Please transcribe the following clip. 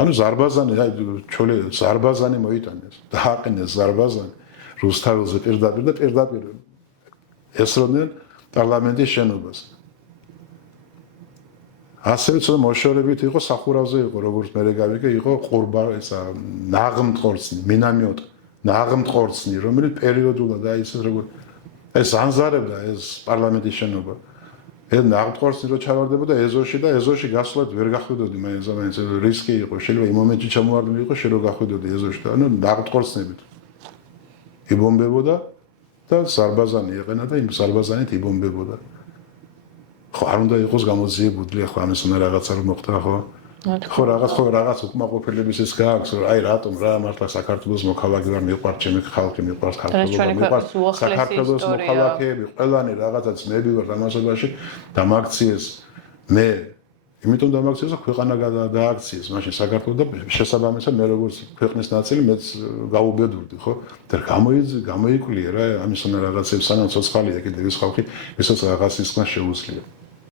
ანუ ზარბაზანი, ჩოლე ზარბაზანი მოიტანეს. დააყენეს ზარბაზანი რუსთაველზე პირდაპირ და პირდაპირ ესროდნენ პარლამენტის შენობას. ასევე ცოტა მოშორებით იყო სახურავზე იყო როგორც მე გავიგე იყო ყურბა ესა ნაღმტყორცნი მინამიოტ ნაღმტყორცნი რომელიც პერიოდულად აი ეს როგორ ეს ანზარებდა ეს პარლამენტის შენობა ეს ნაღმტყორცნი რო ჩავარდებოდა ეზოში და ეზოში გასვლად ვერ გახვიდოდი მაინც რისკი იყო შეიძლება იმ მომენტში ჩამოვარდნილი იყო შენ რო გახვიდოდი ეზოში და ანუ ნაღმტყორცნებით იბომბებოდა და ზარბაზანი ეყენა და იმ ზარბაზანით იბომბებოდა ხო არ უნდა იყოს გამოძიებული ხო ამის უნდა რაღაცა რომ მოხდა ხო რაღაც უკმაყოფილების ის გააქვს აი რატომ რა მართლა საქართველოს მოქალაქე ვარ მიყვარს ჩემი ხალხი მიყვარს საქართველოს საქართველოს მოქალაქეები ყველანი რაღაცა ძმები ვართ ამასობაში დამაქციეს მე იმიტომ დამაქციეს ქვეყანა დააქციეს მაშინ საქართველოს და შესაბამისად მე როგორც ქვეყნის ნაწილი მეც გავუბედურდი ხო და გამოიკვლიე რა ამის უნდა რაღაცებს სანამ ცოცხალია კიდევ ის ხალხი ისაც რაღაც ისხმა შეუძლია